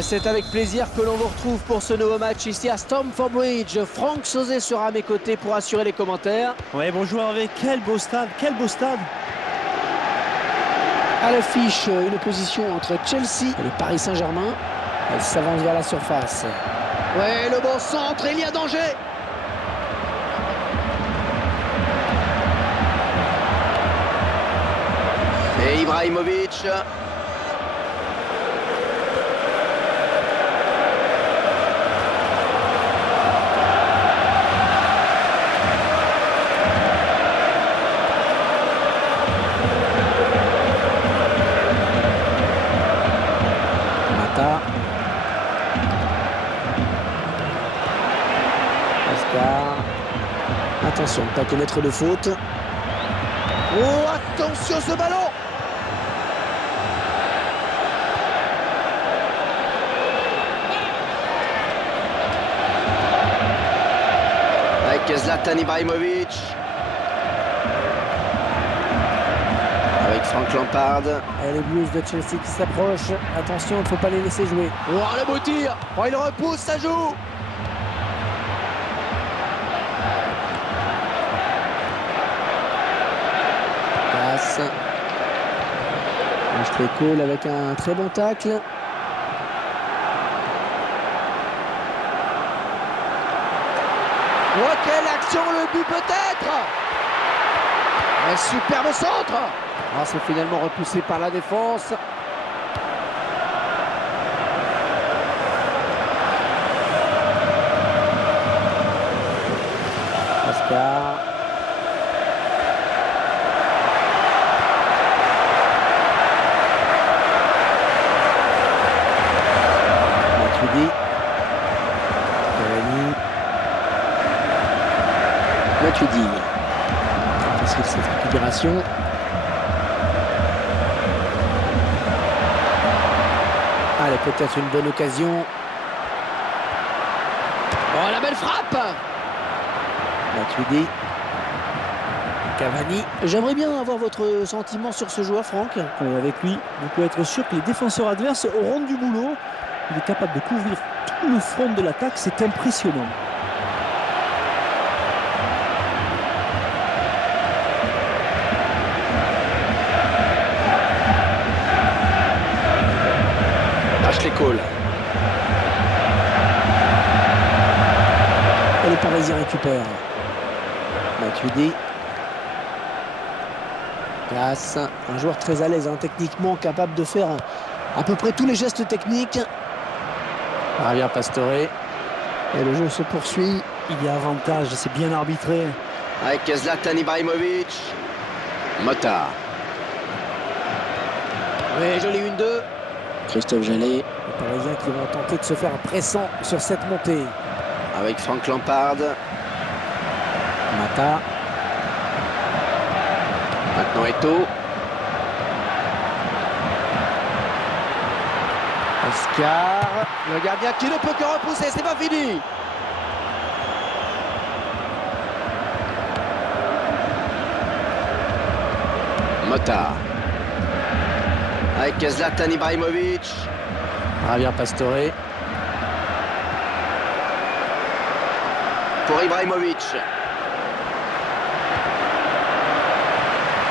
C'est avec plaisir que l'on vous retrouve pour ce nouveau match ici à Stamford Bridge. Franck Sauzet sera à mes côtés pour assurer les commentaires. Ouais, bonjour Hervé, quel beau stade, quel beau stade. À l'affiche, une opposition entre Chelsea et le Paris Saint-Germain. Elle s'avance vers la surface. Ouais, le bon centre, il y a danger. Et Ibrahimovic. Attention, pas commettre de faute. Oh, attention ce ballon! Avec Zlatan Ibrahimovic. Avec Frank Lampard. Et les Blues de Chelsea qui s'approchent. Attention, il ne faut pas les laisser jouer. Oh, le beau tir! Oh, il repousse, ça joue! Ashley Cole avec un très bon tacle. Oh, quelle action, le but peut-être! Un superbe centre! Oh, c'est finalement repoussé par la défense. Oscar. Matuidi. Facile cette récupération. Allez, peut-être une bonne occasion. Oh, la belle frappe! Matuidi. Cavani. J'aimerais bien avoir votre sentiment sur ce joueur, Franck. Oui, avec lui, vous pouvez être sûr que les défenseurs adverses auront du boulot. Il est capable de couvrir tout le front de l'attaque, c'est impressionnant. Ashley Cole. Et le Parisien récupère. Matuidi. Passe. Un joueur très à l'aise, techniquement capable de faire à peu près tous les gestes techniques. Javier Pastore. Et le jeu se poursuit. Il y a avantage, c'est bien arbitré. Avec Zlatan Ibrahimovic. Mota. Oui, joli 1-2. Christophe Jallet. Les Parisiens qui vont tenter de se faire pressant sur cette montée. Avec Frank Lampard. Mata. Maintenant Eto'o. Oscar. Le gardien qui ne peut que repousser, c'est pas fini. Mota. Avec Zlatan Ibrahimovic. Javier Pastore. Pour Ibrahimovic.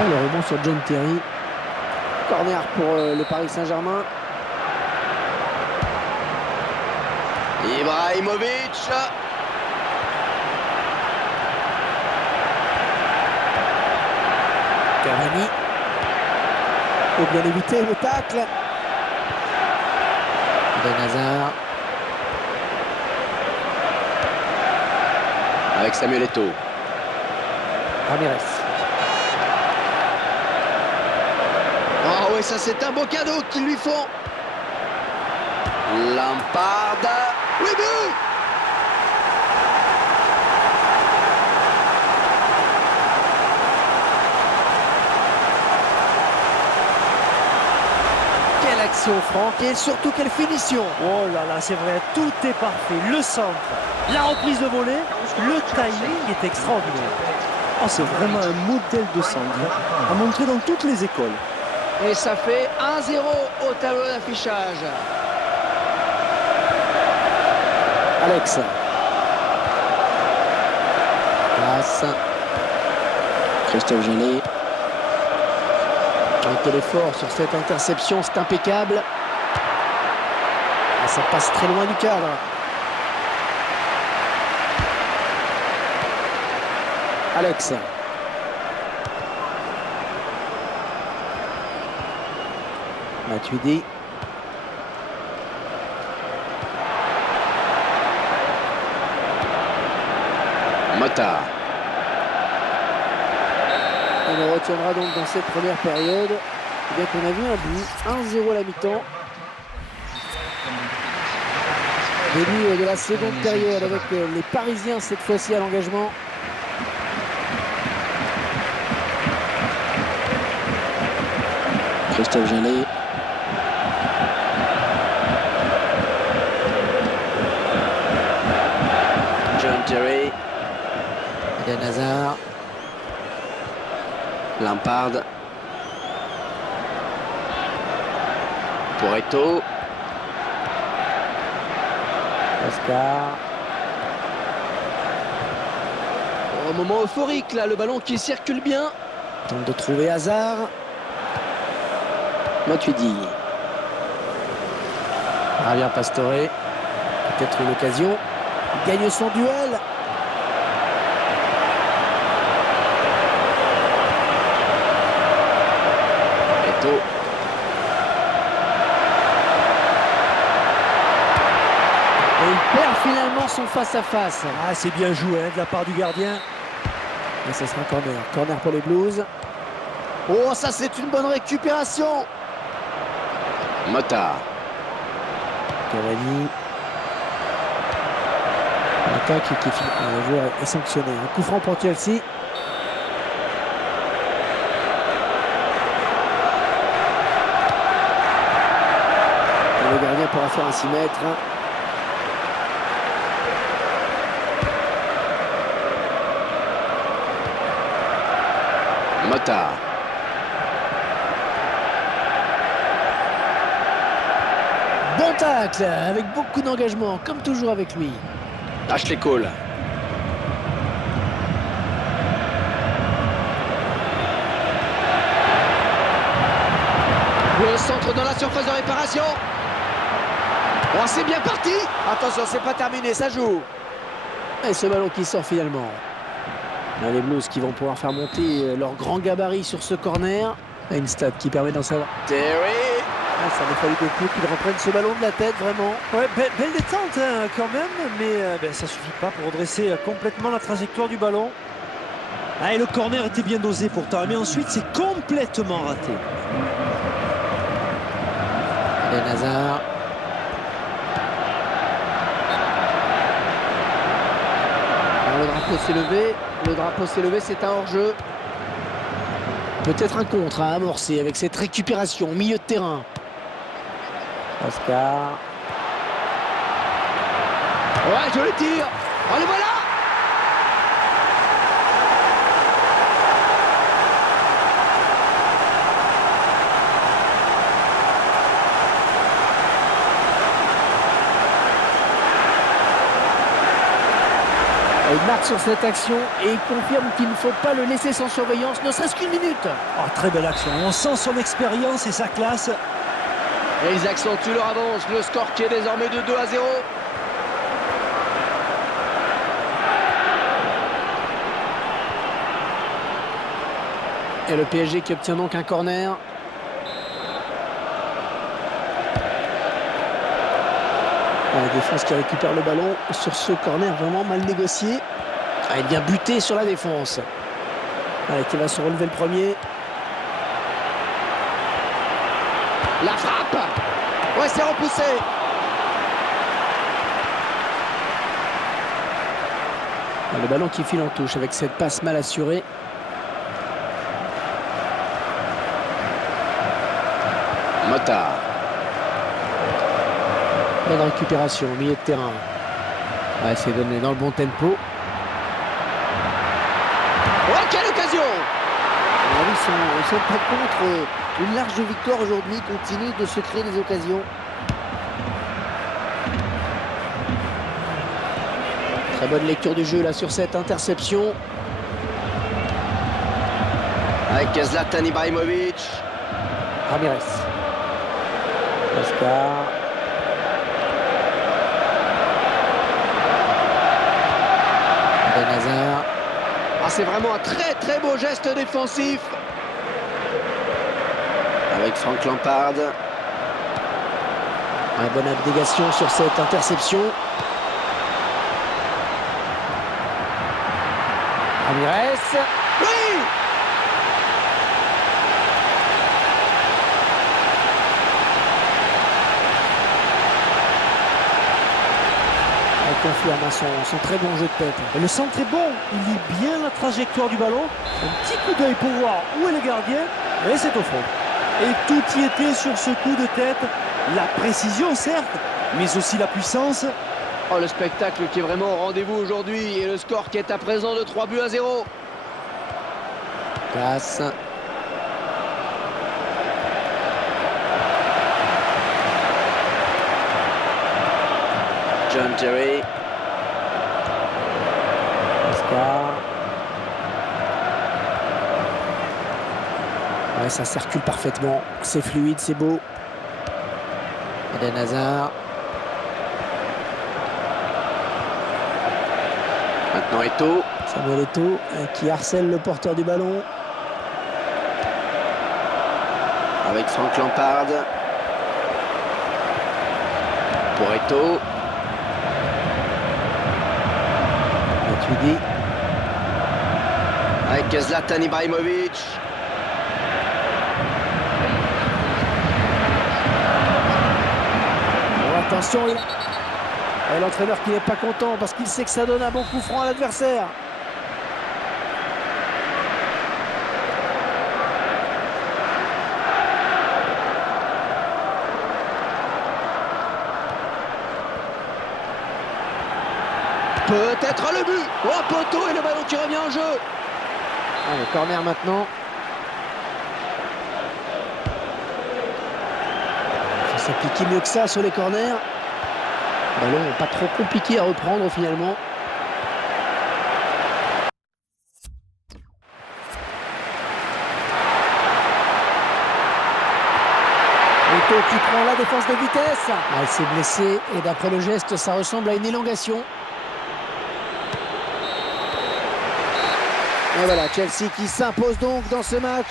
Oh, le rebond sur John Terry. Corner pour le Paris Saint-Germain. Ibrahimovic. Cavani. Faut bien éviter le tacle. Ben Hazard. Avec Samuel Eto'o. Ramirez. Oh oui, ça c'est un beau cadeau qu'ils lui font. Lampard. Oui, but! Quelle action, Franck, et surtout quelle finition! Oh là là, c'est vrai, tout est parfait. Le centre, la reprise de volée, le timing est extraordinaire. Oh, c'est vraiment un modèle de centre à montrer dans toutes les écoles. Et ça fait 1-0 au tableau d'affichage. Alex. Passe. Christophe Jallet. Quel effort sur cette interception, c'est impeccable. Ah, ça passe très loin du cadre. Alex. Matuidi. Mota. On retiendra donc dans cette première période bien qu'on a vu un but, 1-0 à la mi-temps. Début de la seconde période avec les Parisiens cette fois-ci à l'engagement. Christophe Jallet. John Terry. Eden Hazard. Lampard. Poretto. Oscar. Un moment euphorique là, le ballon qui circule bien. Tente de trouver Hazard. Matuidi. Javier Pastore. Peut-être une occasion. Il gagne son duel. Eto. Et il perd finalement son face-à-face. Ah, c'est bien joué hein, de la part du gardien. Et ce sera corner. Corner pour les Blues. Oh, ça c'est une bonne récupération. Mota. Cavani. Mota qui le joueur est sanctionné. Un coup franc pour Chelsea. Et le gardien pourra faire un 6 mètres. Mota. Bon tacle, avec beaucoup d'engagement, comme toujours avec lui. Ashley Cole. Le centre dans la surface de réparation. Oh, c'est bien parti. Attention, c'est pas terminé, ça joue. Et ce ballon qui sort finalement. Là, les Blues qui vont pouvoir faire monter leur grand gabarit sur ce corner. Une stat qui permet d'en savoir. Terry. Ah, ça n'a fallu beaucoup qu'il reprenne ce ballon de la tête, vraiment. Ouais, belle détente hein, quand même, mais ça suffit pas pour redresser complètement la trajectoire du ballon. Ah, et le corner était bien dosé pourtant, mais ensuite c'est complètement raté. Eden Hazard. Alors, le drapeau s'est levé. Le drapeau s'est levé, c'est un hors-jeu. Peut-être un contre à amorcer avec cette récupération au milieu de terrain. Oscar. Ouais, je le tire. Oh, le voilà. Il marque sur cette action et il confirme qu'il ne faut pas le laisser sans surveillance, ne serait-ce qu'une minute. Oh, très belle action, on sent son expérience et sa classe. Et ils accentuent leur avance, le score qui est désormais de 2-0. Et le PSG qui obtient donc un corner. La défense qui récupère le ballon sur ce corner vraiment mal négocié. Ah, il vient buter sur la défense. Allez, qui va se relever le premier. La frappe. Ouais, c'est repoussé. Le ballon qui file en touche avec cette passe mal assurée. Mota. Bonne récupération au milieu de terrain. Ouais, c'est donné dans le bon tempo. Oh, quelle occasion! Ils sont pas contre une large victoire aujourd'hui. Ils continuent de se créer des occasions. Très bonne lecture du jeu là sur cette interception. Avec Zlatan Ibrahimovic. Ramirez. Oscar. Eden Hazard. Ah, c'est vraiment un très très beau geste défensif. Avec Frank Lampard. Une bonne abnégation sur cette interception. Ramirez. Oui! Il confirme son très bon jeu de tête. Et le centre est bon, il lit bien la trajectoire du ballon. Un petit coup d'œil pour voir où est le gardien, et c'est au fond. Et tout y était sur ce coup de tête. La précision certes, mais aussi la puissance. Oh, le spectacle qui est vraiment au rendez-vous aujourd'hui et le score qui est à présent de 3-0. Passe. John Terry. Oscar. Ouais, ça circule parfaitement. C'est fluide, c'est beau. Eden Hazard. Maintenant Eto'o. Samuel Eto'o qui harcèle le porteur du ballon. Avec Frank Lampard. Pour Eto'o. Matuidi. Avec Zlatan Ibrahimovic. Oh, attention, et l'entraîneur qui n'est pas content parce qu'il sait que ça donne un bon coup franc à l'adversaire. Peut-être le but. Oh, poteau et le ballon qui revient en jeu. Allez, corner maintenant. Il faut s'appliquer mieux que ça sur les corners. Ballon pas trop compliqué à reprendre finalement. Eto'o qui prend la défense de vitesse. Ah, il s'est blessé et d'après le geste, ça ressemble à une élongation. Et voilà, Chelsea qui s'impose donc dans ce match.